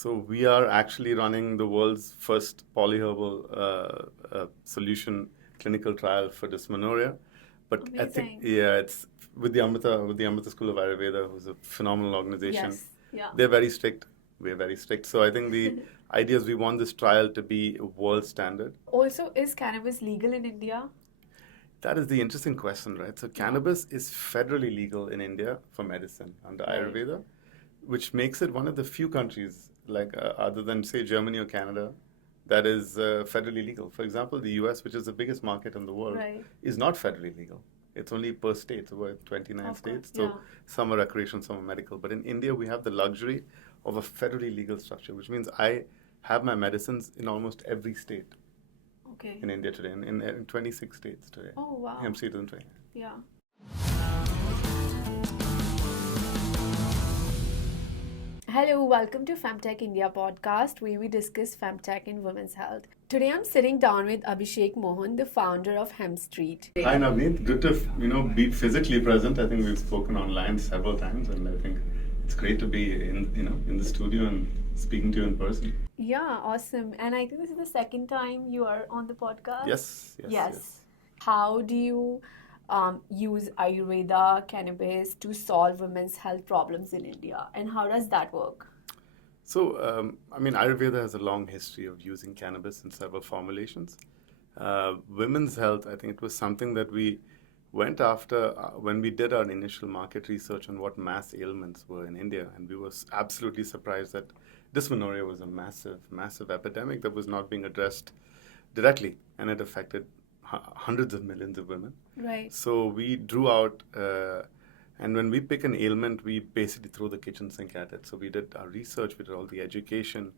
So we are actually running the world's first polyherbal solution clinical trial for dysmenorrhea. But I think, Amazing. it's with the Amrita School of Ayurveda, who's a phenomenal organization. Yes. Yeah. They're very strict. We're very strict. So I think the idea is we want this trial to be a world standard. Also, is cannabis legal in India? That is the interesting question, right? So cannabis is federally legal in India for medicine under Right. Ayurveda, which makes it one of the few countries, like other than say Germany or Canada, that is federally legal. For example, the US, which is the biggest market in the world, Right. is not federally legal. It's only per state. So we're at 29 Of course, states. So yeah. some are recreational, some are medical. But in India, we have the luxury of a federally legal structure, which means I have my medicines in almost every state Okay. in India today, in 26 states today. Oh, wow. Hempstreet is in 20. Yeah. Hello, welcome to FemTech India podcast, where we discuss FemTech in women's health. Today I'm sitting down with Abhishek Mohan, the founder of Hempstreet. Hi Navneet, good to be physically present. I think we've spoken online several times, and I think it's great to be in the studio and speaking to you in person. Yeah, awesome. And I think this is the second time you are on the podcast. Yes. How do you use Ayurveda, cannabis to solve women's health problems in India? And how does that work? So, Ayurveda has a long history of using cannabis in several formulations. Women's health, I think it was something that we went after when we did our initial market research on what mass ailments were in India. And we were absolutely surprised that dysmenorrhea was a massive, massive epidemic that was not being addressed directly. And it affected hundreds of millions of women. Right. So we drew out, and when we pick an ailment, we basically throw the kitchen sink at it. So we did our research, we did all the education.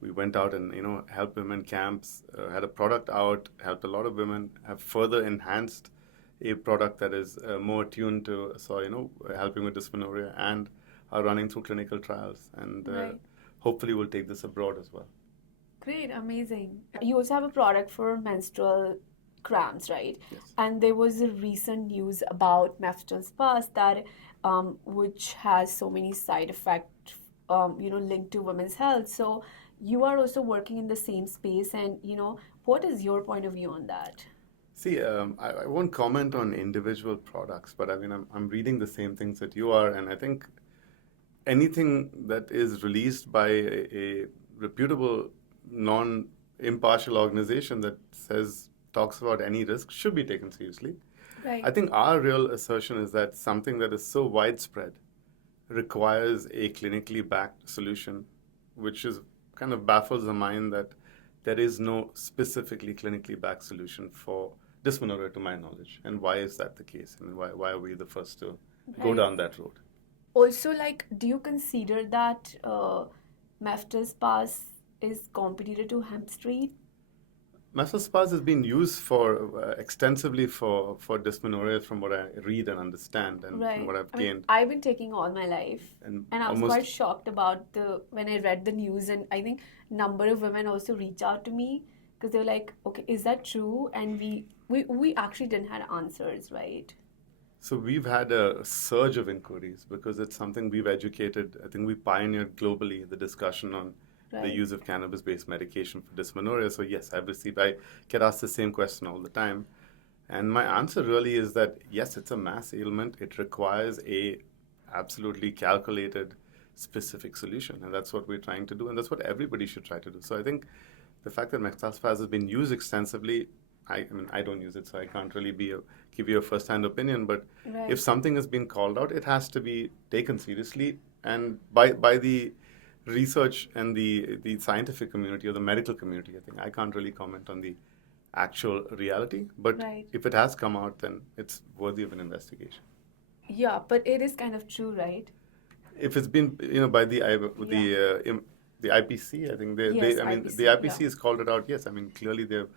We went out and helped women camps, had a product out, helped a lot of women, have further enhanced a product that is more attuned to helping with dysmenorrhea, and are running through clinical trials, and Right. hopefully we'll take this abroad as well. Great, amazing. You also have a product for menstrual cramps, right? Yes. And there was a recent news about Meftal spas that which has so many side effects linked to women's health. So you are also working in the same space, and what is your point of view on that? See, I won't comment on individual products, but I'm reading the same things that you are, and I think anything that is released by a reputable, non-impartial organization that talks about any risk should be taken seriously. Right. I think our real assertion is that something that is so widespread requires a clinically backed solution, which is kind of baffles the mind that there is no specifically clinically backed solution for dysmenorrhea, to my knowledge. And why is that the case? I mean, why are we the first to go Right. down that road? Also, do you consider that Meftal spas is competitor to Hempstreet? Meftal spas has been used for extensively for dysmenorrhea, from what I read and understand, and Right. from what I've I mean, gained. I've been taking all my life, And and I was almost- quite shocked about when I read the news, and I think number of women also reached out to me because they were like, "Okay, is that true?" And we actually didn't have answers, right? So we've had a surge of inquiries because it's something we've educated. I think we pioneered globally the discussion on the Right. use of cannabis-based medication for dysmenorrhea. So yes, I get asked the same question all the time. And my answer really is that yes, it's a mass ailment. It requires a absolutely calculated, specific solution. And that's what we're trying to do. And that's what everybody should try to do. So I think the fact that Meftal spas has been used extensively, I don't use it, so I can't really give you a first-hand opinion. But Right. if something has been called out, it has to be taken seriously, and by the research and the scientific community or the medical community. I think I can't really comment on the actual reality, but Right. if it has come out, then it's worthy of an investigation. Yeah, but it is kind of true, right? If it's been by the IPC, I think Yes, the IPC, IPC yeah. has called it out. Yes, I mean clearly they're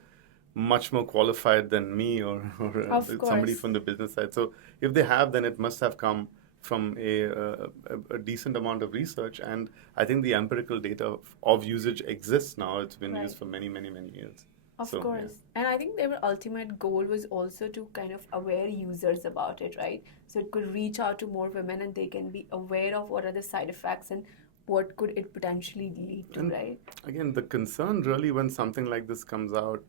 much more qualified than me or Of somebody course. from the business side. So if they have, then it must have come from a decent amount of research, and I think the empirical data of usage exists now. It's been Right. used for many, many, many years. Of So, course. And I think their ultimate goal was also to kind of aware users about it, right? So it could reach out to more women and they can be aware of what are the side effects and what could it potentially lead to, And right? again, the concern really when something like this comes out,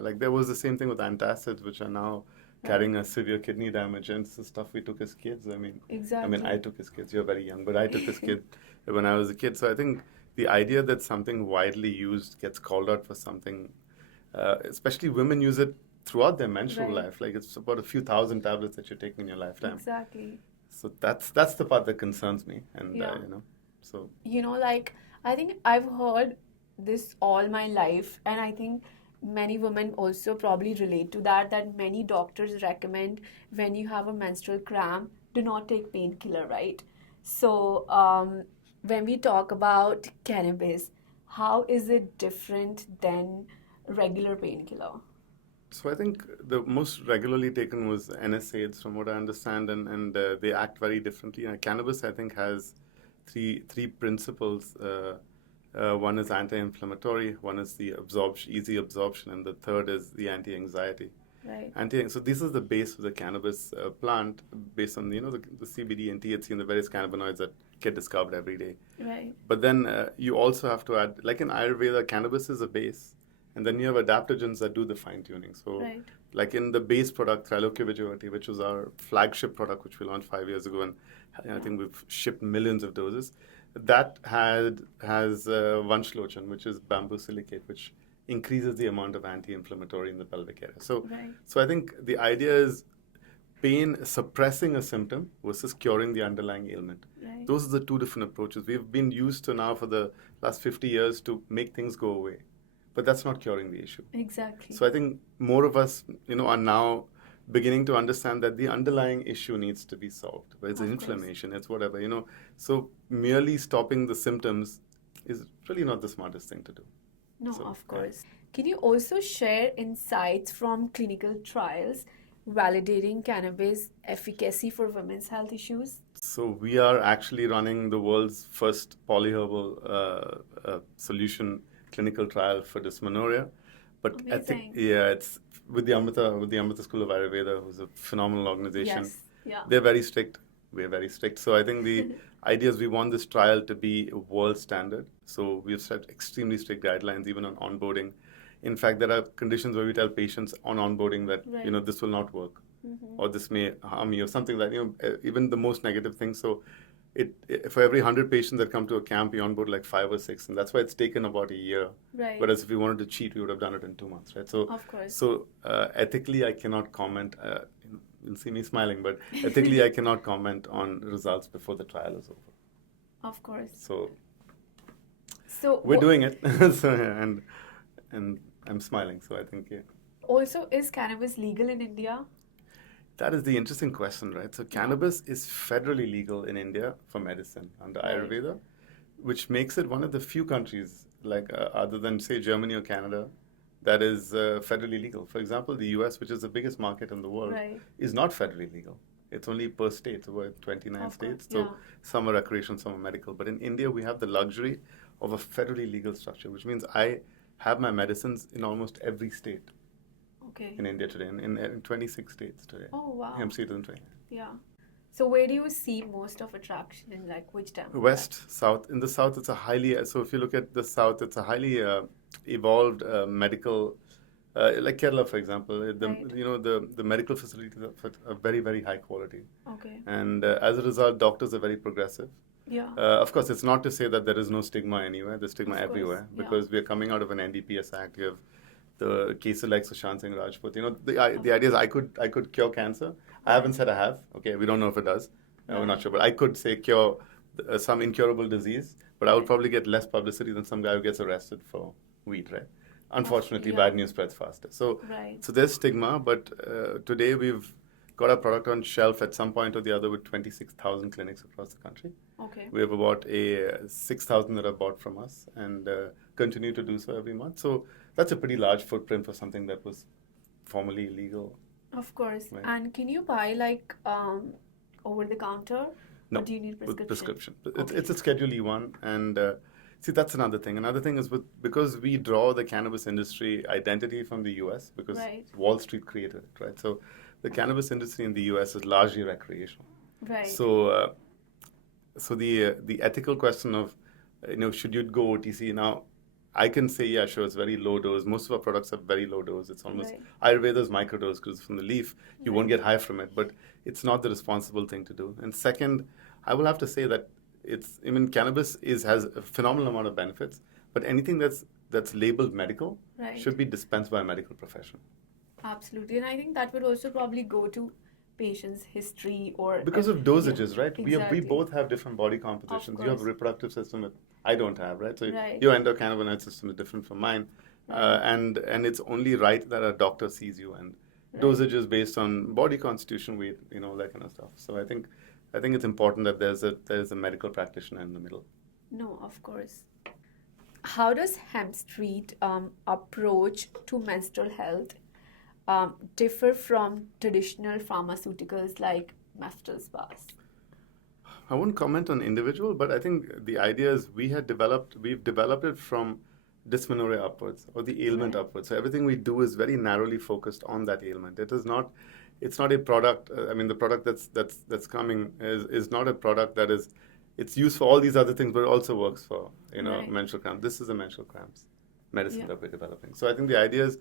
like there was the same thing with antacids, which are now carrying a severe kidney damage, and it's the stuff we took as kids. Exactly. I took as kids. You're very young, but I took as kid when I was a kid. So I think the idea that something widely used gets called out for something, especially women use it throughout their menstrual Right. life. Like it's about a few thousand tablets that you're taking in your lifetime. Exactly. So that's the part that concerns me, and Yeah. so Like, I think I've heard this all my life, and I think many women also probably relate to that many doctors recommend when you have a menstrual cramp, do not take painkiller, right? So, when we talk about cannabis, how is it different than regular painkiller? So I think the most regularly taken was NSAIDs, from what I understand, and they act very differently. Cannabis, I think, has three principles. One is anti-inflammatory, one is the easy absorption, and the third is the anti-anxiety. Right. So this is the base of the cannabis plant, based on the CBD and THC and the various cannabinoids that get discovered every day. Right. But then you also have to add, like in Ayurveda, cannabis is a base, and then you have adaptogens that do the fine tuning. So, Right. like in the base product, Trilocavijivati, which was our flagship product, which we launched 5 years ago, and I think we've shipped millions of doses. That has Vanshlochan, which is bamboo silicate, which increases the amount of anti-inflammatory in the pelvic area. So, Right. so I think the idea is pain suppressing a symptom versus curing the underlying ailment. Right. Those are the two different approaches. We've been used to now for the last 50 years to make things go away, but that's not curing the issue. Exactly. So I think more of us, are now beginning to understand that the underlying issue needs to be solved. Whether it's Of course. inflammation, it's whatever, So merely stopping the symptoms is really not the smartest thing to do. No, So, of course. Can you also share insights from clinical trials validating cannabis efficacy for women's health issues? So we are actually running the world's first polyherbal solution clinical trial for dysmenorrhea. But I think, Amazing. it's with the Amrita School of Ayurveda, who's a phenomenal organization. Yes. Yeah. They're very strict. We're very strict. So I think the idea is we want this trial to be a world standard. So we've set extremely strict guidelines, even on onboarding. In fact, there are conditions where we tell patients on onboarding that, Right. this will not work, Mm-hmm. or this may harm you, or something like, even the most negative things. So for every 100 patients that come to a camp, we onboard like 5 or 6, and that's why it's taken about a year. Right. Whereas if we wanted to cheat, we would have done it in 2 months, right? So, Of course. ethically, I cannot comment. You'll see me smiling, but ethically, I cannot comment on results before the trial is over. Of course. So So we're doing it, and I'm smiling. So I think, yeah. also, is cannabis legal in India? That is the interesting question, right? So cannabis is federally legal in India for medicine under Right. Ayurveda, which makes it one of the few countries, like other than say Germany or Canada, that is federally legal. For example, the US, which is the biggest market in the world, Right. is not federally legal. It's only per state. So we're at 29 Of course, states. So yeah. some are recreational, some are medical. But in India, we have the luxury of a federally legal structure, which means I have my medicines in almost every state Okay. in India today, in 26 states today. Oh, wow. Hempstreet is in 20. Yeah. So where do you see most of attraction in, like, which temple? West, south. In the south, it's a highly, so if you look at the south, it's a highly evolved medical, like Kerala, for example. Right. The medical facilities are very, very high quality. Okay. And as a result, doctors are very progressive. Yeah. Of course, it's not to say that there is no stigma anywhere. There's stigma Of course, everywhere, yeah. because we are coming out of an NDPS Act. You have the cases like Sushant Singh Rajput. The idea is I could cure cancer. I haven't said I have. Okay, we don't know if it does. We're not sure, but I could say cure some incurable disease. But I would probably get less publicity than some guy who gets arrested for weed, right? Unfortunately, yeah. bad news spreads faster. So, Right. so there's stigma. But today we've got our product on shelf at some point or the other with 26,000 clinics across the country. Okay. We have about 6,000 that are bought from us, and continue to do so every month. So that's a pretty large footprint for something that was formerly illegal. Of course. Right. And can you buy, like, over the counter? No, Or do you need with prescription? prescription. It's a Schedule E1, and see, that's another thing. Another thing is because we draw the cannabis industry identity from the US, because Right. Wall Street created it, right? So the cannabis industry in the US is largely recreational. Right. So the ethical question of should you go OTC? Now, I can say, yeah, sure, it's very low dose. Most of our products are very low dose. It's almost Right. Ayurveda's microdose because from the leaf, you won't Right. get high from it, but it's not the responsible thing to do. And second, I will have to say that cannabis has a phenomenal amount of benefits, but anything that's labeled medical Right. should be dispensed by a medical profession. Absolutely. And I think that would also probably go to patient's history or Because of dosages, right? We exactly. both have different body compositions. You have a course. reproductive system that I don't have, right? So Right. your endocannabinoid system is different from mine, Right. and it's only right that a doctor sees you and Right. dosages based on body constitution, weight, that kind of stuff. So I think it's important that there's a medical practitioner in the middle. No, of course. How does Hempstreet approach to menstrual health differ from traditional pharmaceuticals like Meftal spas? I wouldn't comment on individual, but I think the idea is we've developed it from dysmenorrhea upwards or the ailment Right. upwards. So everything we do is very narrowly focused on that ailment. It's not a product. The product that's coming is not a product that is. It's used for all these other things, but it also works for Right. menstrual cramps. This is a menstrual cramps medicine Yeah. that we're developing. So I think the idea is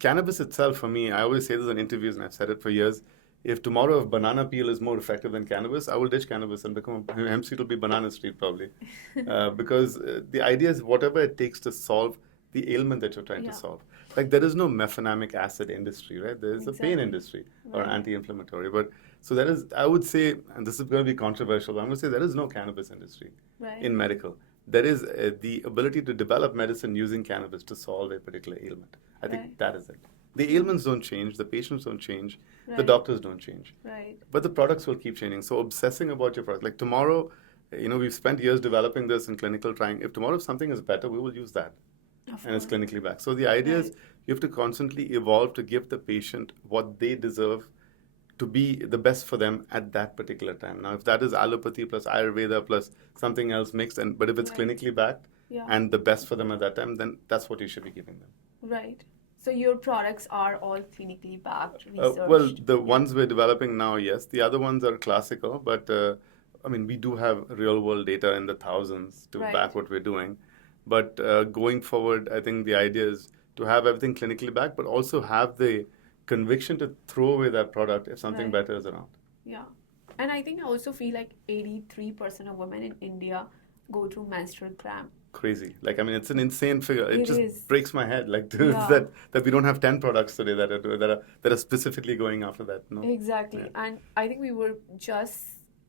cannabis itself. For me, I always say this in interviews, and I've said it for years. If tomorrow if banana peel is more effective than cannabis, I will ditch cannabis and become Hempstreet will be banana street probably, because the idea is whatever it takes to solve the ailment that you're trying Yeah. to solve. Like there is no mefenamic acid industry, right? There is a pain Exactly. industry or Right. anti-inflammatory. But so there is, I would say, and this is going to be controversial, but I'm going to say there is no cannabis industry Right. in medical. There is the ability to develop medicine using cannabis to solve a particular ailment. I think Right. that is it. The ailments don't change, the patients don't change, the Right. doctors don't change. Right. But the products will keep changing. So obsessing about your product, like tomorrow, we've spent years developing this in clinical trying. If tomorrow something is better, we will use that. Of And it's course. clinically backed. So the idea is Right. you have to constantly evolve to give the patient what they deserve to be the best for them at that particular time. Now, if that is allopathy plus Ayurveda plus something else mixed, but if it's Right. clinically backed Yeah. and the best for them at that time, then that's what you should be giving them. Right. So your products are all clinically backed, Well, researched. the ones we're developing now, yes. The other ones are classical, but we do have real world data in the thousands to Right. back what we're doing. But going forward, I think the idea is to have everything clinically backed, but also have the conviction to throw away that product if something Right. better is around. Yeah. And I think I also feel like 83% of women in India go through menstrual cramp. Crazy. It's an insane figure. It just is. breaks my head. Like Yeah. that we don't have 10 products today that are specifically going after that. No. Exactly. Yeah. And I think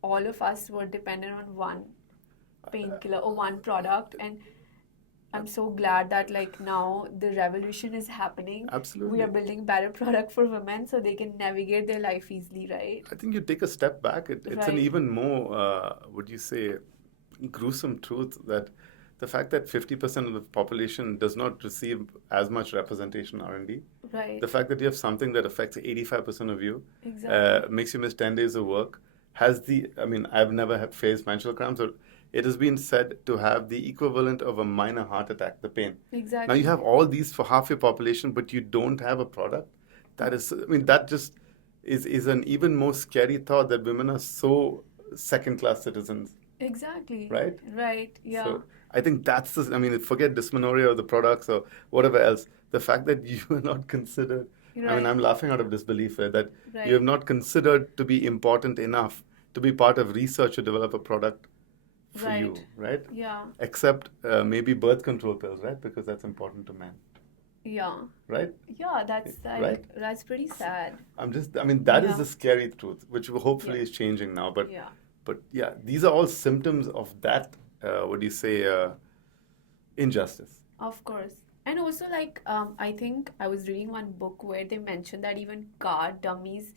all of us were dependent on one painkiller or one product. And I'm so glad that now the revolution is happening. Absolutely. We are building better product for women so they can navigate their life easily, right? I think you take a step back. It's an Right. even more, would you say, gruesome truth that the fact that 50% of the population does not receive as much representation R&D, Right. the fact that you have something that affects 85% of you, Exactly. makes you miss 10 days of work, I've never faced menstrual cramps, but it has been said to have the equivalent of a minor heart attack, the pain. Exactly. Now you have all these for half your population, but you don't have a product. That just is an even more scary thought that women are so second-class citizens. Exactly. Right? Right. Yeah. So I think forget dysmenorrhea or the products or whatever else. The fact that you are not considered, Right. I'm laughing out of disbelief that Right. you have not considered to be important enough to be part of research to develop a product for you, Right. right? Yeah. Except maybe birth control pills, right? Because that's important to men, Yeah. right? Yeah. That's Right. that's pretty sad. That is Yeah. the scary truth, which hopefully Yeah. is changing now. But Yeah. yeah, these are all symptoms of that, injustice. Of course. And also, I think I was reading one book where they mentioned that even car dummies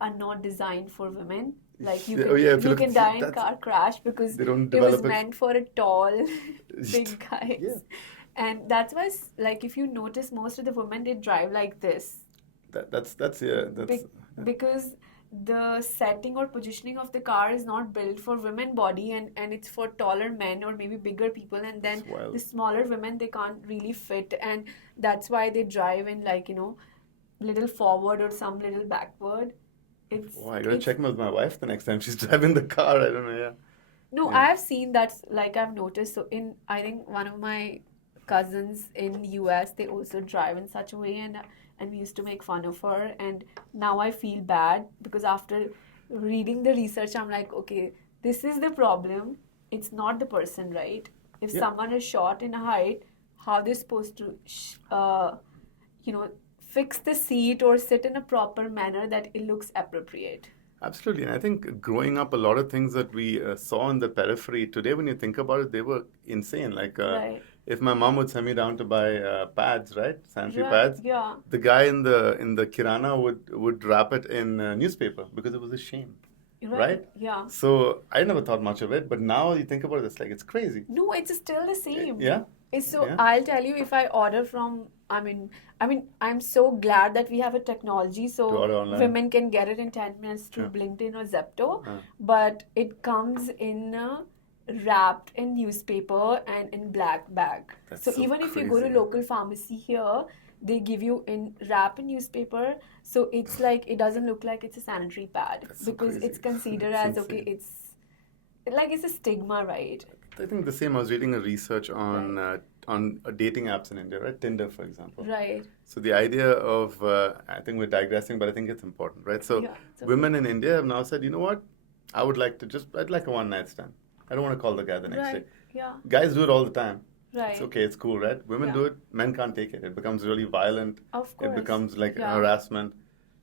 are not designed for women. Like you can, Oh, yeah, if you you can look- die in that's- car crash because They don't it was develop it. meant for a tall, big guys. Yeah. And that's why, if you notice, most of the women they drive like this. That's Because the setting or positioning of the car is not built for women body and it's for taller men or maybe bigger people, and then That's wild. the smaller women they can't really fit, and that's why they drive in little forward or some little backward. I gotta check with my wife the next time she's driving the car. I don't know. Yeah. No, Yeah. I have seen that, like I've noticed. So I think one of my cousins in US, they also drive in such a way, and we used to make fun of her. And now I feel bad because after reading the research, I'm like, okay, this is the problem. It's not the person, right? If Yeah. someone is short in height, how they're supposed to, you know, fix the seat or sit in a proper manner that it looks appropriate. Absolutely. And I think growing up, a lot of things that we saw in the periphery today, when you think about it, they were insane. Like Right. if my mom would send me down to buy pads, right, sanitary Right. pads, Yeah. the guy in the kirana would wrap it in newspaper because it was a shame, right? Yeah. So I never thought much of it, but now you think about it, it's like it's crazy. No, it's still the same. Yeah, So yeah, I'll tell you, if I order from, I'm so glad that we have a technology to so order online. women can get it in 10 minutes through Yeah. LinkedIn or Zepto, Uh, but it comes in wrapped in newspaper and in black bag. That's So so even if you go to crazy. local pharmacy here, they give you in wrap in newspaper, so it's like it doesn't look like it's a sanitary pad That's so because crazy. it's considered It's as okay, insane. it's a stigma, right? I think the same. I was reading a research Right. on dating apps in India, right? Tinder, for example. Right. So the idea of, I think we're digressing, but I think it's important, right? So Yeah, it's okay. women in India have now said, you know what? I'd like a one night stand. I don't want to call the guy the next day. Right. Yeah. Guys do it all the time. It's Right. okay, it's cool, right? Women Yeah. do it, men can't take it. It becomes really violent. Of It course. becomes like Yeah. harassment.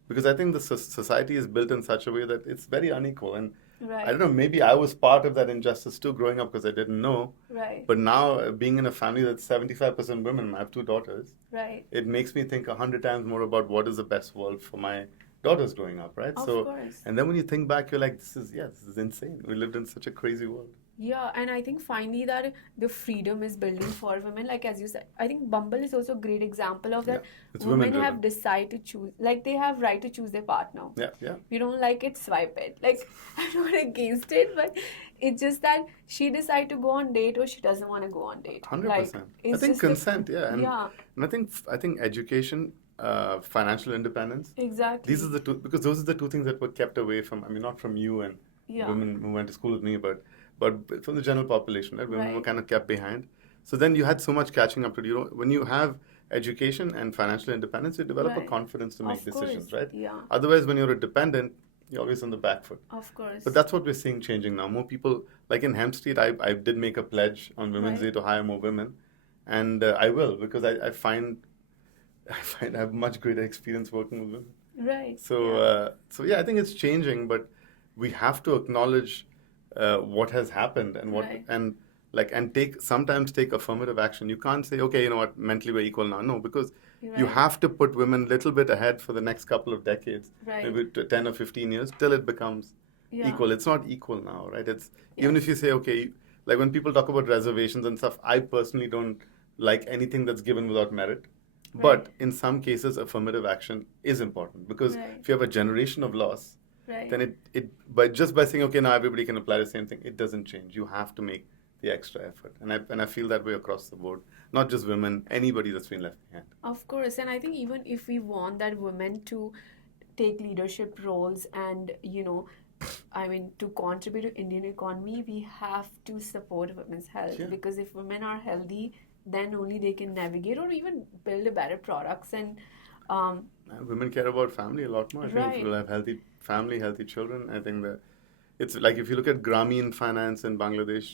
Because I think the society is built in such a way that it's very unequal. And I Right. don't know, maybe I was part of that injustice too growing up because I didn't know. Right. But now, being in a family that's 75% women, I have two daughters, Right. it makes me think 100 times more about what is the best world for my daughters growing up, right? Of So, course. and then when you think back, you're like, this is insane. We lived in such a crazy world. Yeah, and I think finally that the freedom is building for women. Like as you said, I think Bumble is also a great example of that. Yeah, it's Women women-driven. have decided to choose, like they have right to choose their partner. Yeah, yeah. If you don't like it, swipe it. Like I'm not against it, but it's just that she decided to go on date or she doesn't want to go on date. 100%. I It's think just a- consent, yeah. yeah, And I think education, financial independence, exactly. these are the two, because those are the two things that were kept away from, I mean, not from you and Yeah. women who went to school with me, but from the general population, right? Women were Right. kind of kept behind. So then you had so much catching up to do. You know, when you have education and financial independence, you develop a Right. confidence to make Of decisions, course. right? Yeah, Otherwise, when you're a dependent, you're always on the back foot. of course. But that's what we're seeing changing now. More people, like in Hempstreet, I did make a pledge on Women's Right. Day to hire more women, and I will because I find I have much greater experience working with women. Right. So Yeah. yeah, I think it's changing, but we have to acknowledge what has happened and what Right. and sometimes take affirmative action. You can't say, okay, you know what, mentally we're equal now. No, because you Right. have to put women a little bit ahead for the next couple of decades, Right. maybe 10 or 15 years, till it becomes Yeah. equal. It's not equal now, right? It's even if you say, okay, like when people talk about reservations and stuff, I personally don't like anything that's given without merit. But Right. in some cases, affirmative action is important because Right. if you have a generation of loss, Right. then by saying, okay, now everybody can apply the same thing, it doesn't change. You have to make the extra effort. And I feel that way across the board, not just women, anybody that's been left behind. Of course, and I think even if we want that women to take leadership roles and, to contribute to Indian economy, we have to support women's health Yeah. because if women are healthy, then only they can navigate or even build a better products and And women care about family a lot more. I think if Right. we'll have healthy family, healthy children, I think that it's like if you look at Grameen finance in Bangladesh,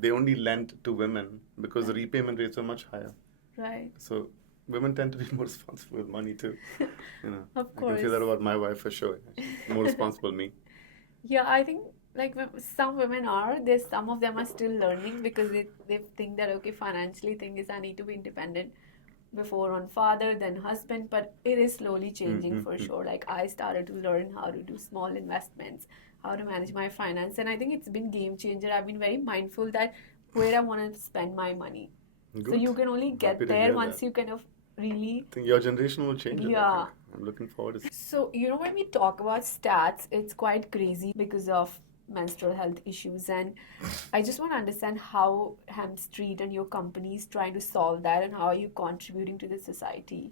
they only lent to women because the repayment rates are much higher. right. So women tend to be more responsible with money too. You know, Of I can say that course. about my wife for sure. More responsible me. Yeah, I think like some women are, there's some of them are still learning because they think that okay, financially thing is I need to be independent before on father, then husband, but it is slowly changing for sure. Like I started to learn how to do small investments, how to manage my finance, and I think it's been game changer. I've been very mindful that where I want to spend my money. So Good. you can only get Happy to there hear once that. you kind of really I think your generation will change it. I Yeah. think. I'm looking forward to So, when we talk about stats, it's quite crazy because of menstrual health issues. And I just want to understand how Hempstreet and your company is trying to solve that and how are you contributing to the society?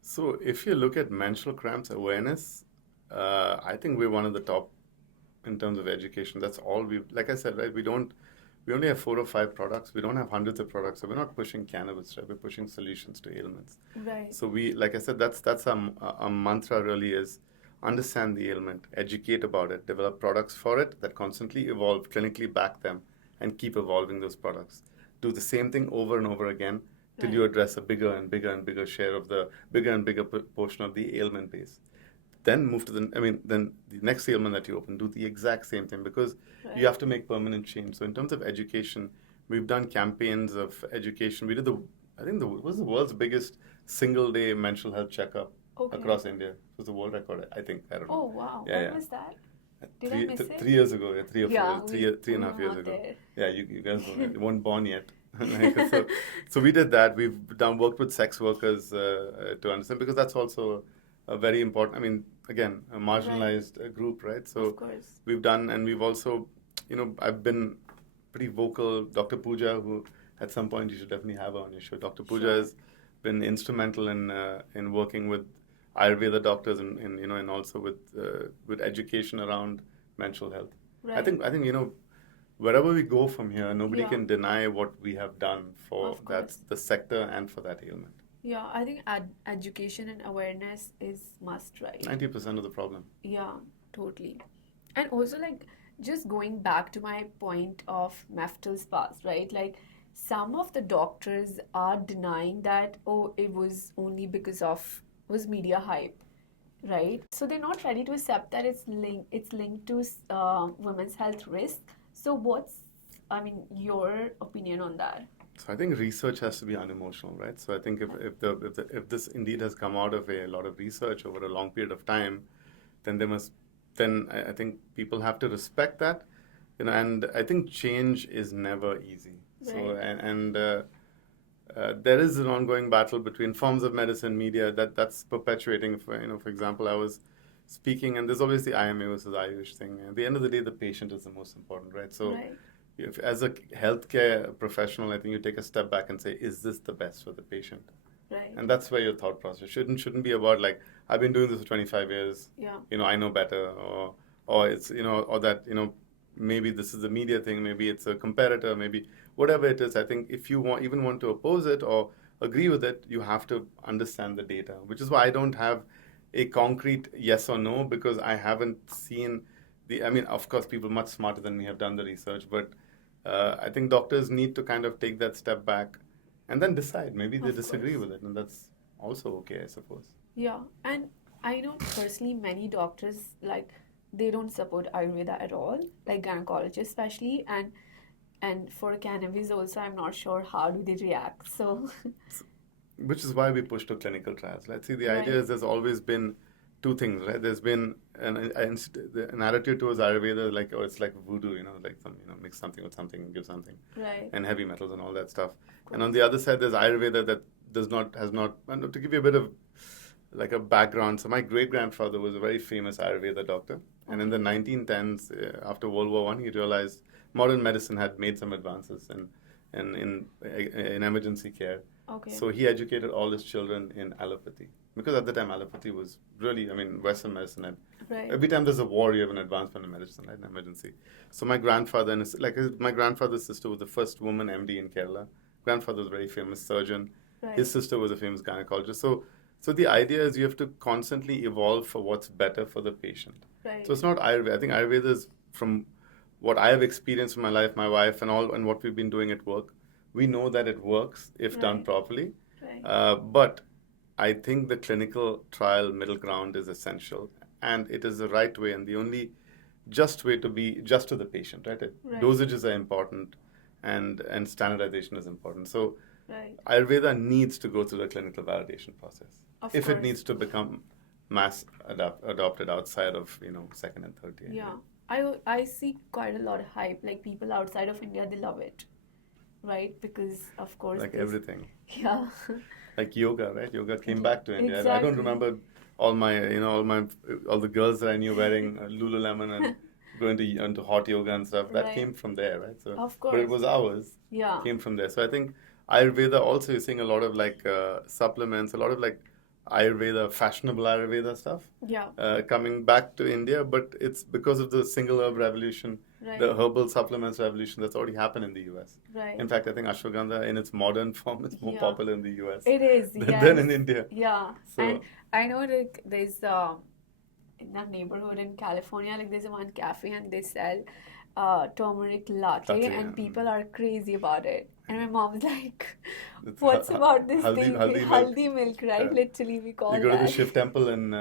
So if you look at menstrual cramps awareness, I think we're one of the top in terms of education. That's all like I said, right? We only have 4 or 5 products. We don't have hundreds of products. So we're not pushing cannabis, right? We're pushing solutions to ailments. Right. So like I said, that's our mantra really is understand the ailment, educate about it, develop products for it that constantly evolve, clinically back them, and keep evolving those products. Do the same thing over and over again till you address a bigger and bigger and bigger share of the bigger and bigger portion of the ailment base. Then move to then the next ailment that you open, do the exact same thing because you have to make permanent change. So in terms of education, we've done campaigns of education. We did it was the world's biggest single day menstrual health checkup across India. It was the world record, I think. I don't know. Oh, wow. When was that? Did I miss it? 3 years ago, 3 or 4 years, 3.5 years ago. There. Yeah, you guys weren't born yet. So we did that. We've worked with sex workers to understand because that's also a very important, again, a marginalized group, right? So of course. we've done, and we've also, I've been pretty vocal. Dr. Pooja, who at some point you should definitely have her on your show. Dr. Pooja has been instrumental in working with Ayurveda doctors and also with education around menstrual health. Right. I think wherever we go from here, nobody can deny what we have done for the sector and for that ailment. Yeah, I think education and awareness is must, right? 90% of the problem. Yeah, totally. And also, like, just going back to my point of Meftal's past, right? Like, some of the doctors are denying that, it was only because of media hype, right? So they're not ready to accept that it's linked to women's health risk. So what's, your opinion on that? So I think research has to be unemotional, right? So I think if this indeed has come out of a lot of research over a long period of time, then I think people have to respect that, and I think change is never easy. Right. So there is an ongoing battle between forms of medicine, media that's perpetuating. For example, I was speaking, and there's always the IMA versus Ayush thing. At the end of the day, the patient is the most important, right? So. Right. If, as a healthcare professional, I think you take a step back and say, is this the best for the patient? Right. And that's where your thought process shouldn't be about like, I've been doing this for 25 years. Yeah. I know better, or it's or that maybe this is a media thing, maybe it's a competitor, maybe whatever it is. I think if you want to oppose it or agree with it, you have to understand the data, which is why I don't have a concrete yes or no because I haven't seen of course, people much smarter than me have done the research, but I think doctors need to kind of take that step back and then decide. Maybe they disagree with it, and that's also okay, I suppose. Yeah, and I know personally many doctors, like, they don't support Ayurveda at all, like gynecologists especially, and for cannabis also, I'm not sure how do they react, so... Which is why we push to clinical trials. Let's see, the idea is there's always been two things, right? There's been an attitude towards Ayurveda, like, it's like voodoo, like mix something with something, give something, right? And heavy metals and all that stuff. And on the other side, there's Ayurveda that has not. And to give you a bit of like a background, so my great grandfather was a very famous Ayurveda doctor, and in the 1910s, after World War I, he realized modern medicine had made some advances in emergency care. Okay. So he educated all his children in allopathy. Because at the time, allopathy was really, Western medicine. And every time there's a war, you have an advancement in medicine, right? An emergency. So my grandfather, my grandfather's sister was the first woman MD in Kerala. Grandfather was a very famous surgeon. Right. His sister was a famous gynecologist. So the idea is you have to constantly evolve for what's better for the patient. Right. So it's not Ayurveda. I think Ayurveda is, from what I have experienced in my life, my wife, and what we've been doing at work, we know that it works if done properly. Right. But I think the clinical trial middle ground is essential, and it is the right way and the only just way to be just to the patient, right? Dosages are important, and standardization is important. So Ayurveda needs to go through the clinical validation process if it needs to become mass adopted outside of second and third tier. Yeah, I see quite a lot of hype. Like, people outside of India, they love it, right? Because of course, like everything. Yeah. Like yoga, right? Yoga came back to India. Exactly. I don't remember all the girls that I knew wearing Lululemon and going into hot yoga and stuff. That came from there, right? So, of course. But it was ours. Yeah. Came from there. So I think Ayurveda also is seeing a lot of supplements, a lot of Ayurveda, fashionable Ayurveda stuff Yeah. coming back to India, but it's because of the single herb revolution, Right. the herbal supplements revolution that's already happened in the US. Right. In fact, I think ashwagandha in its modern form is more Yeah. popular in the US It is, than yes. in India. Yeah. So, And I know like there's in that neighborhood in California, like there's one cafe and they sell turmeric latte, Latte, and yeah. people are crazy about it. And my mom's like, it's "What's about this thing? haldi milk. Haldi milk, right? Yeah. Literally, we call You go to the that." Shiv temple in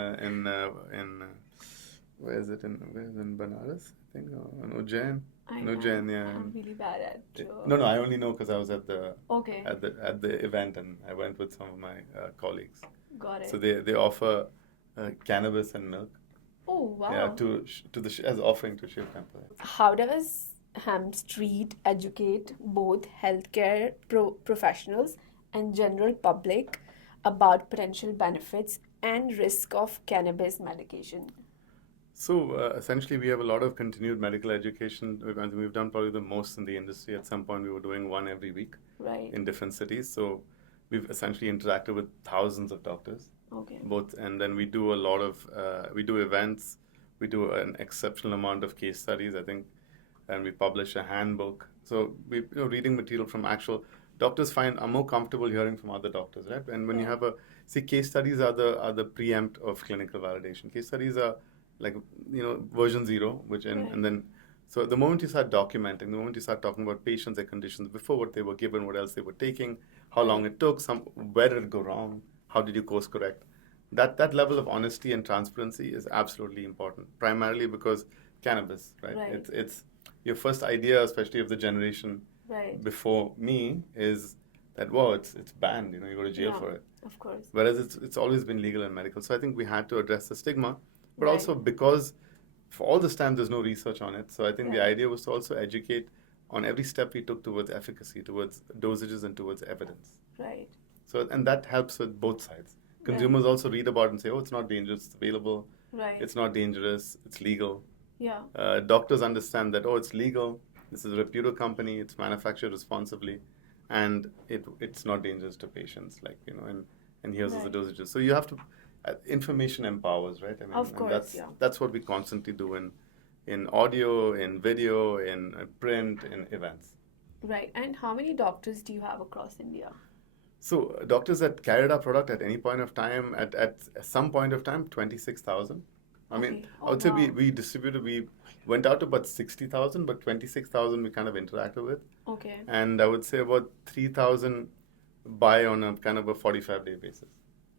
where is it in Banaras, I think, or in Ujjain. I In know. Ujjain, yeah. I'm really bad at No, I only know because I was at the Okay, at the event and I went with some of my colleagues. got it. So they offer cannabis and milk. Oh, Yeah, wow. as offering to Shiv temple. How does Hempstreet educate both healthcare professionals and general public about potential benefits and risk of cannabis medication? So essentially, we have a lot of continued medical education. We've done probably the most in the industry. At some point, we were doing one every week Right. in different cities. So we've essentially interacted with thousands of doctors. Okay. Both, and then we do a lot of we do events. We do an exceptional amount of case studies, I think, and we publish a handbook. So we reading material from actual doctors are more comfortable hearing from other doctors, right? And when you have case studies are the preempt of clinical validation. Case studies are like version 0, and then so the moment you start documenting, the moment you start talking about patients, their conditions before, what they were given, what else they were taking, how long it took, where did it go wrong, how did you course correct, that level of honesty and transparency is absolutely important. Primarily because cannabis, right? It's your first idea, especially of the generation before me, is that it's banned. You go to jail for it. Of course. Whereas it's always been legal and medical. So I think we had to address the stigma, but also because for all this time there's no research on it. So I think the idea was to also educate on every step we took towards efficacy, towards dosages, and towards evidence. Right. So and that helps with both sides. Consumers also read about it and say, oh, it's not dangerous, it's available. Right. It's not dangerous, it's legal. Yeah. Doctors understand that, it's legal, this is a reputed company, it's manufactured responsibly, and it's not dangerous to patients, and here's the dosages. So you have to, information empowers, right? I mean, of course, that's what we constantly do in audio, in video, in print, in events. Right. And how many doctors do you have across India? So doctors that carried our product at any point of time, at some point of time, 26,000. I mean, I would say we distributed, we went out to about 60,000, but 26,000 we kind of interacted with. Okay. And I would say about 3,000 buy on a kind of a 45-day basis.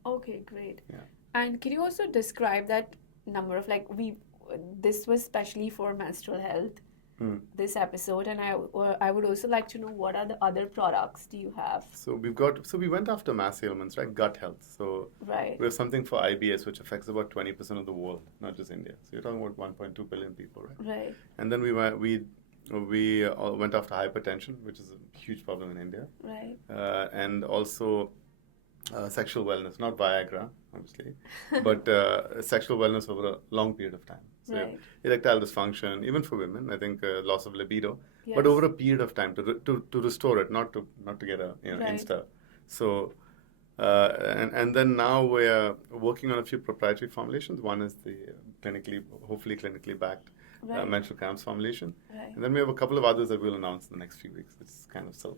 Okay, great. Yeah. And can you also describe that number of this was specially for menstrual health, this episode, and I would also like to know what are the other products do you have? So we went after mass ailments, right? Gut health. So we have something for IBS, which affects about 20% of the world, not just India. So you're talking about 1.2 billion people, right? Right. And then we went after hypertension, which is a huge problem in India. Right. And also sexual wellness, not Viagra, obviously, but sexual wellness over a long period of time. So erectile dysfunction, even for women, I think loss of libido, but over a period of time to restore it, not to get a insta. So and then now we're working on a few proprietary formulations. One is the hopefully clinically backed menstrual cramps formulation, and then we have a couple of others that we'll announce in the next few weeks. It's kind of still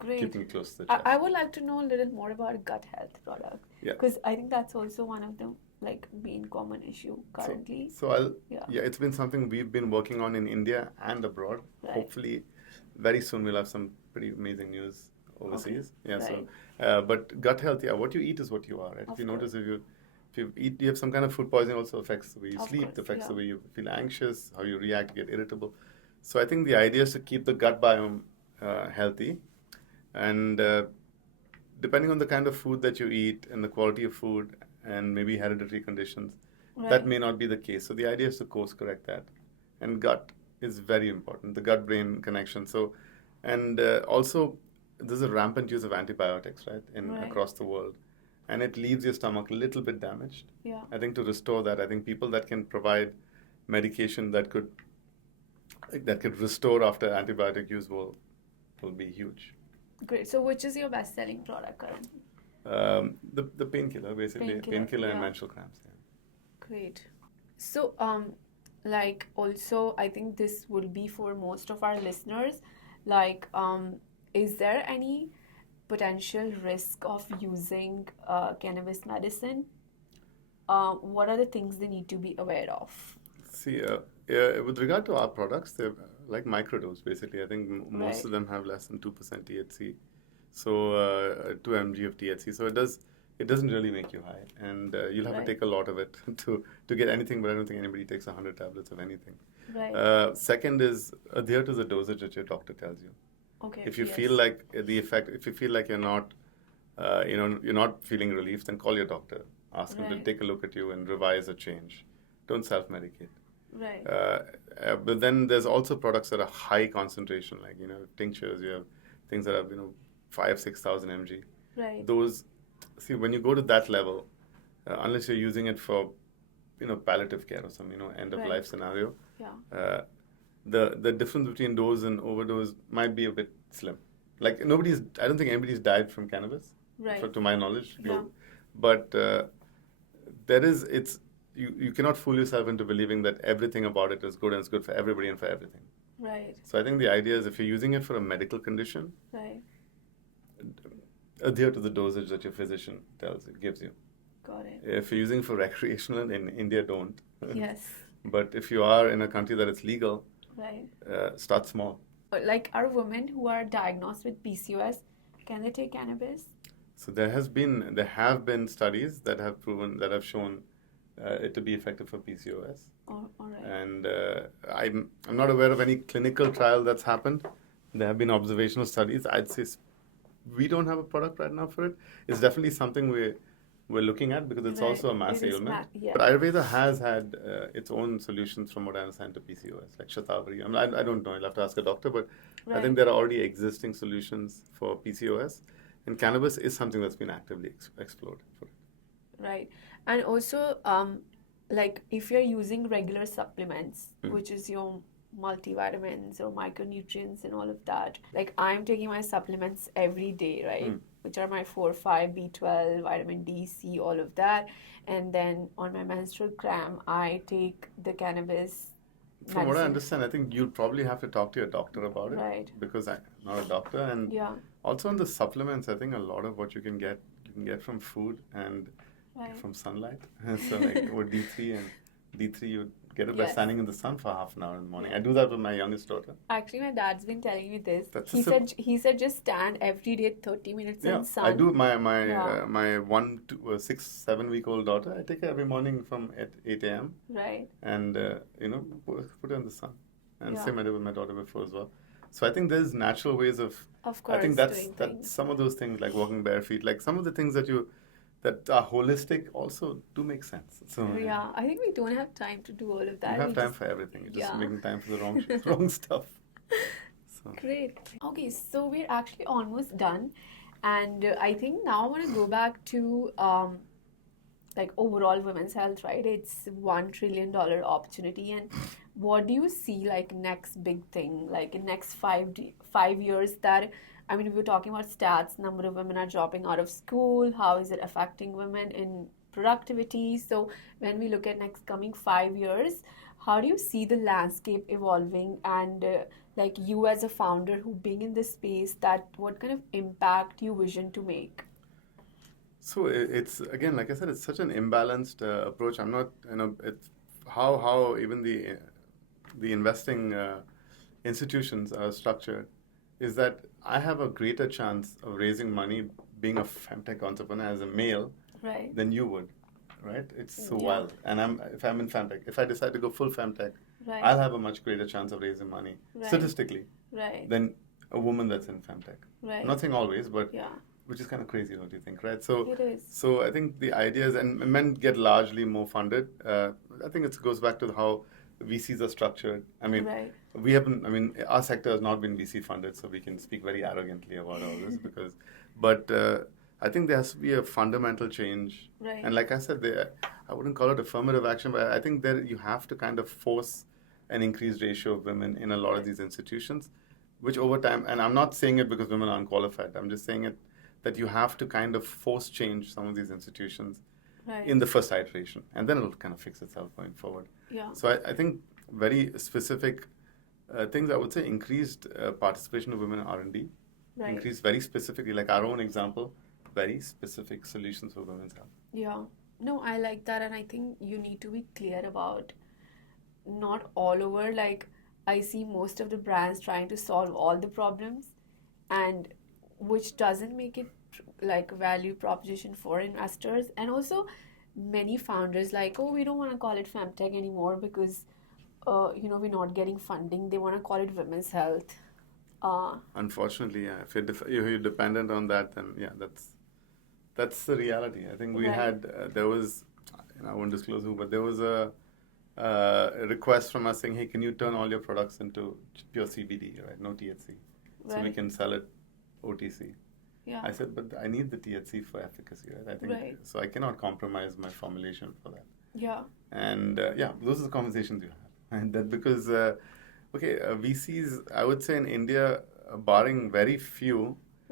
keeping it close to the chest. I would like to know a little more about gut health product, because I think that's also one of the main common issue currently. So it's been something we've been working on in India and abroad. Hopefully, very soon we'll have some pretty amazing news overseas. But gut health, what you eat is what you are. Right? If you notice, if you eat, you have some kind of food poisoning, also affects the way you sleep, affects the way you feel anxious, how you react, get irritable. So I think the idea is to keep the gut biome healthy, and depending on the kind of food that you eat and the quality of food and maybe hereditary conditions, that may not be the case. So the idea is to course correct that. And gut is very important, the gut-brain connection. So, and also there's a rampant use of antibiotics, right, across the world. And it leaves your stomach a little bit damaged. Yeah. I think to restore that, I think people that can provide medication that could restore after antibiotic use will be huge. Great. So which is your best-selling product currently? The painkiller, basically, painkiller and menstrual cramps. Yeah. Great. So, like also, I think this would be for most of our listeners. Like, is there any potential risk of using cannabis medicine? What are the things they need to be aware of? See, yeah, with regard to our products, they're like microdose, basically. I think most Right. of them have less than 2% THC. So 2 mg of THC. So it doesn't really make you high, and you'll have to Right. take a lot of it to get anything. But I don't think anybody takes 100 tablets of anything. Right. Second is adhere to the dosage that your doctor tells you. Okay. If you Yes. feel like if you feel like you're not, you're not feeling relief, then call your doctor. Ask him to Right. take a look at you and revise or change. Don't self-medicate. Right. But then there's also products that are high concentration, like tinctures. You have things that have 5,000-6,000 mg. Right. Those, see, when you go to that level, unless you're using it for palliative care or some end of Right. life scenario, Yeah. the difference between dose and overdose might be a bit slim. Like I don't think anybody's died from cannabis, Right. to my knowledge. Yeah. But you cannot fool yourself into believing that everything about it is good and it's good for everybody and for everything. Right. So I think the idea is if you're using it for a medical condition, Right. adhere to the dosage that your physician gives you. Got it. If you're using it for recreational, in India, don't. Yes. But if you are in a country that it's legal, Right. start small. Like, are women who are diagnosed with PCOS, can they take cannabis? So there have been studies that have shown it to be effective for PCOS. Oh, all right. And I'm not aware of any clinical trial that's happened. There have been observational studies. I'd say we don't have a product right now for it. It's definitely something we're looking at because it's Right. also a mass It is ailment. yeah. But Ayurveda has had its own solutions, from what I understand, to PCOS, like Shatavari. I don't know. I'll have to ask a doctor, but I Right. think there are already existing solutions for PCOS, and cannabis is something that's been actively explored for it. Right. And also, like if you're using regular supplements, which is your multivitamins or micronutrients and all of that, like I'm taking my supplements every day, right? Which are my 4, 5, B12, vitamin D, C, all of that. And then on my menstrual cramp, I take the cannabis From what I medicine. understand, I think you'll probably have to talk to your doctor about it, Right. because I'm not a doctor. And Yeah. also on the supplements, I think a lot of what you can get from food and Right. from sunlight. So like with D3 and D3, you get it by Yes. standing in the sun for half an hour in the morning. I do that with my youngest daughter. Actually, my dad's been telling me this. That's He said just stand every day 30 minutes Yeah, in sun. I do. My Yeah. my 6, 7 week old daughter, I take her every morning from at 8 a.m. Right. and put her in the sun. And Yeah. same I did with my daughter before as well. So I think there's natural ways of. Of I think course, that's doing that's things. some of those things, like walking bare feet, like some of the things that are holistic also do make sense. So Yeah, I think we don't have time to do all of that. you have We time just- for everything. You're just Yeah. making time for the wrong stuff. So Great. Okay, so we're actually almost done. And I think now I want to go back to like overall women's health, right? It's $1 trillion opportunity. And what do you see like next big thing, like in next 5 years that, I mean, we were talking about stats, number of women are dropping out of school, how is it affecting women in productivity? So when we look at next coming 5 years, how do you see the landscape evolving, and like you as a founder who being in this space, that what kind of impact you vision to make? So it's, again, like I said, it's such an imbalanced approach. I'm not, it's how even the investing institutions are structured is that I have a greater chance of raising money being a FemTech entrepreneur as a male Right. than you would, right? It's so Yeah. wild. And if I'm in FemTech, if I decide to go full FemTech, Right. I'll have a much greater chance of raising money Right. statistically Right. than a woman that's in FemTech. Right. I'm not saying always, but Yeah. which is kind of crazy, don't you think, right? So, It is. so I think the idea is, and men get largely more funded. I think it goes back to how VCs are structured. I mean, Right. we haven't. I mean, our sector has not been VC funded, so we can speak very arrogantly about all this but I think there has to be a fundamental change. Right. And like I said, I wouldn't call it affirmative action, but I think that you have to kind of force an increased ratio of women in a lot of these institutions, which over time, and I'm not saying it because women are unqualified. I'm just saying it that you have to kind of force change some of these institutions Right. in the first iteration, and then it'll kind of fix itself going forward. Yeah. So I think very specific things, I would say increased participation of women in R&D, Right. increased very specifically, like our own example, very specific solutions for women's health. Yeah. No, I like that, and I think you need to be clear about not all over. Like, I see most of the brands trying to solve all the problems, and which doesn't make it like a value proposition for investors. And also, many founders like, oh, we don't want to call it FemTech anymore because, we're not getting funding. They want to call it women's health. Unfortunately, yeah, if you're dependent on that, then yeah, that's the reality. I think we Right. had there was, I won't disclose who, but there was a request from us saying, hey, can you turn all your products into pure CBD, right? No THC, so we Right. can sell it OTC. Yeah. I said, but I need the THC for efficacy, right? I think Right. so. I cannot compromise my formulation for that. Yeah. And yeah, those are the conversations you have, and that because VCs, I would say in India, barring very few,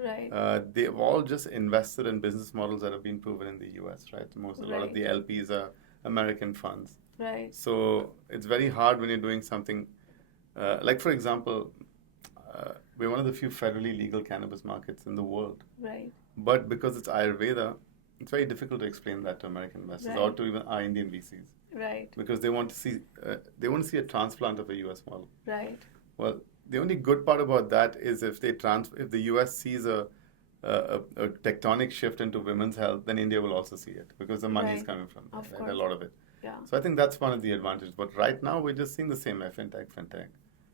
Right. they've all just invested in business models that have been proven in the US, right? A lot of Right. the LPs are American funds. Right. So it's very hard when you're doing something like, for example, we're one of the few federally legal cannabis markets in the world. Right. But because it's Ayurveda, it's very difficult to explain that to American investors Right. or to even our Indian VCs Right. because they want to see a transplant of a US model. Right. Well, the only good part about that is if the US sees a tectonic shift into women's health, then India will also see it because the money is Right. coming from there, Of right? course. A lot of it. Yeah. So I think that's one of the advantages. But right now we're just seeing the same FinTech,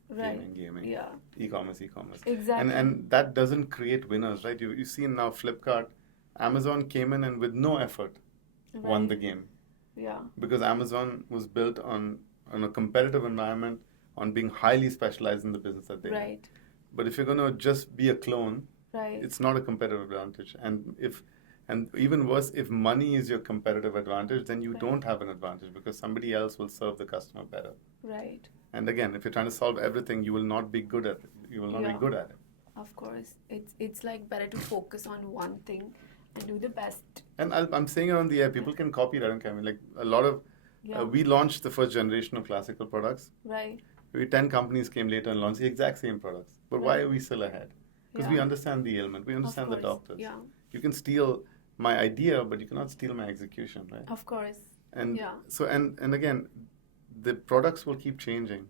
Right. gaming, Yeah. e-commerce. Exactly. And that doesn't create winners, right? You see now Flipkart, Amazon came in and with no effort won Right. the game Yeah. because Amazon was built on a competitive environment, on being highly specialized in the business that they do. Right. But if you're going to just be a clone, Right. it's not a competitive advantage. And even worse, if money is your competitive advantage, then you Right. don't have an advantage because somebody else will serve the customer better. Right. And again, if you're trying to solve everything, you will not be good at it. You will not Yeah. be good at it. Of course. It's like better to focus on one thing and do the best. And I'm saying it on the air. People can copy it. I don't care. I mean, like a lot of Yeah. we launched the first generation of classical products. Right. Maybe 10 companies came later and launched the exact same products. But why Right. are we still ahead? Because Yeah. we understand the ailment. We understand the course. doctors. Yeah. You can steal my idea, but you cannot steal my execution, right? Of course. And Yeah. so and again, the products will keep changing.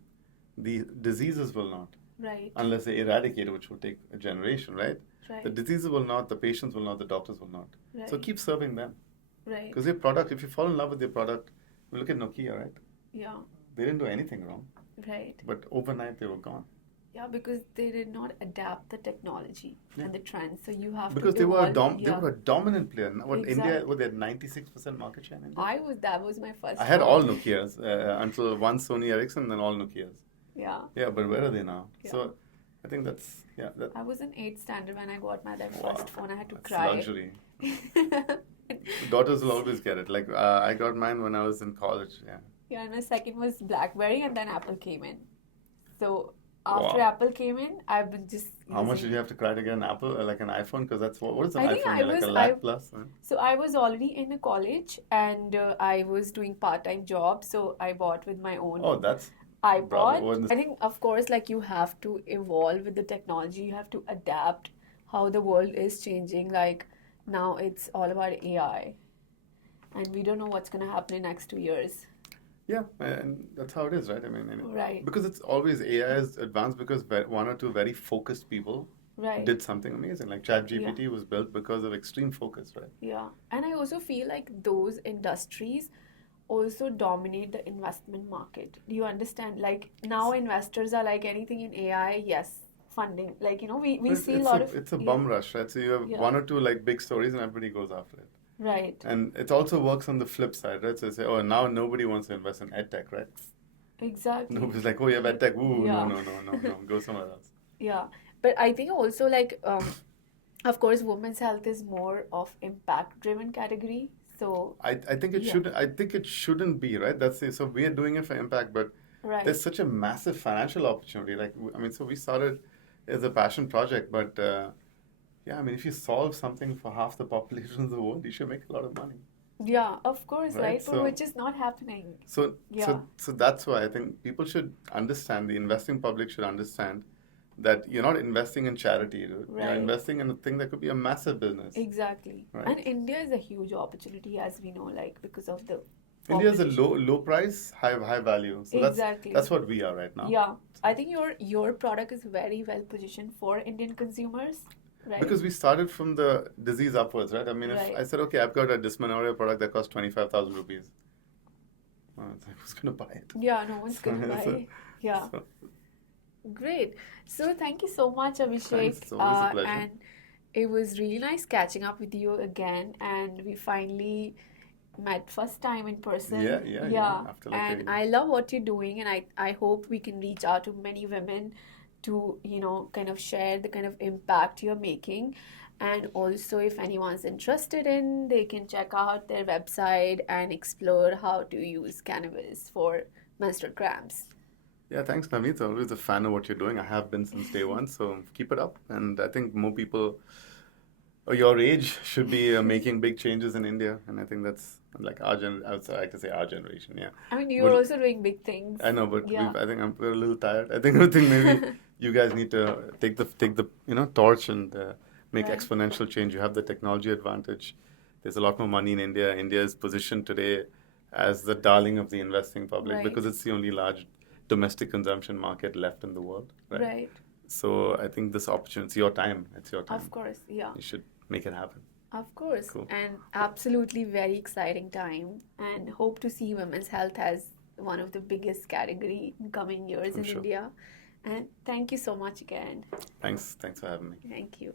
The diseases will not, Right. unless they eradicate it, which will take a generation, right? Right. The diseases will not, the patients will not, the doctors will not. So Right. keep serving them. Right. Because your product, if you fall in love with your product, look at Nokia, right? Yeah. They didn't do anything wrong, Right. but overnight they were gone. Yeah, because they did not adapt the technology Yeah. and the trends. So you have Because to they were evolve. they were a dominant player. India, Exactly. they had 96% market share in India. That was my first I had phone. all Nokias until one Sony Ericsson, then all Nokias. Yeah. Yeah, but where are they now? Yeah. So I think that I was in 8th standard when I got my Wow, first phone. I had to that's cry. luxury. Daughters will always get it. Like I got mine when I was in college. Yeah. Yeah, and my second was BlackBerry, and then Apple came in. So after Wow. Apple came in, I've been just How much using- did you have to cry to get an Apple, like an iPhone? Because that's what is an I think iPhone? I Like was- a lakh I- plus? Huh? So I was already in a college, and I was doing part-time job, so I bought with my own Oh, that's iPod. bravo. Wasn't I think, of course, like you have to evolve with the technology. You have to adapt how the world is changing. Like now, it's all about AI, and we don't know what's going to happen in next 2 years. yeah, and that's how it is, right? I mean, Right. because it's always AI is advanced because one or two very focused people Right. did something amazing. Like ChatGPT was built because of extreme focus, right? Yeah. And I also feel like those industries also dominate the investment market. Do you understand? Like now investors are like anything in AI, yes, funding. Like, we But see a lot of it's a yeah, bum rush, right? So you have Yeah. one or two like big stories and everybody goes after it. Right. And it also works on the flip side, right? So you say, oh, now nobody wants to invest in edtech, right? Exactly. Nobody's like, oh, you have edtech. Ooh, Yeah. no, go somewhere else. Yeah. But I think also like of course women's health is more of impact driven category. So I think it Yeah. should. I think it shouldn't be, right? That's it. So we are doing it for impact, but right. there's such a massive financial opportunity. Like, I mean, so we started as a passion project, but Yeah, I mean, if you solve something for half the population of the world, you should make a lot of money, Yeah, of course, right? right? But which is not happening. So, Yeah, so that's why I think people should understand, the investing public should understand that you're not investing in charity, dude. You're right. investing in a thing that could be a massive business, Exactly. And right? India is a huge opportunity, as we know, like because of the India is a population. low price, high value. So Exactly. that's what we are right now. Yeah, I think your product is very well positioned for Indian consumers, right? Because we started from the disease upwards, right? I mean, if Right. I said, okay, I've got a dysmenorrhea product that costs 25,000 rupees, it's like, who's going to buy it? Yeah, no one's gonna So, buy. Yeah, so, great. So thank you so much, thanks. Abhishek. It's always a pleasure. And it was really nice catching up with you again, and we finally met first time in person. Yeah. After like And I love what you're doing, and I hope we can reach out to many women to, kind of share the kind of impact you're making. And also, if anyone's interested in, they can check out their website and explore how to use cannabis for menstrual cramps. Yeah, thanks, Navneet. Always a fan of what you're doing. I have been since day one, so keep it up. And I think more people your age should be making big changes in India, and I think that's like I would like to say our generation. Yeah, I mean, you're also doing big things. I know, but Yeah. I think we're a little tired. I think maybe you guys need to take the torch and make Right. exponential change. You have the technology advantage. There's a lot more money in India. India is positioned today as the darling of the investing public Right. because it's the only large domestic consumption market left in the world. Right. Right. So I think this opportunity, it's your time. It's your time. Of course, yeah. You should make it happen. Of course. Cool. And absolutely very exciting time, and hope to see women's health as one of the biggest category in coming years I'm in sure. India. And thank you so much again. Thanks for having me. Thank you.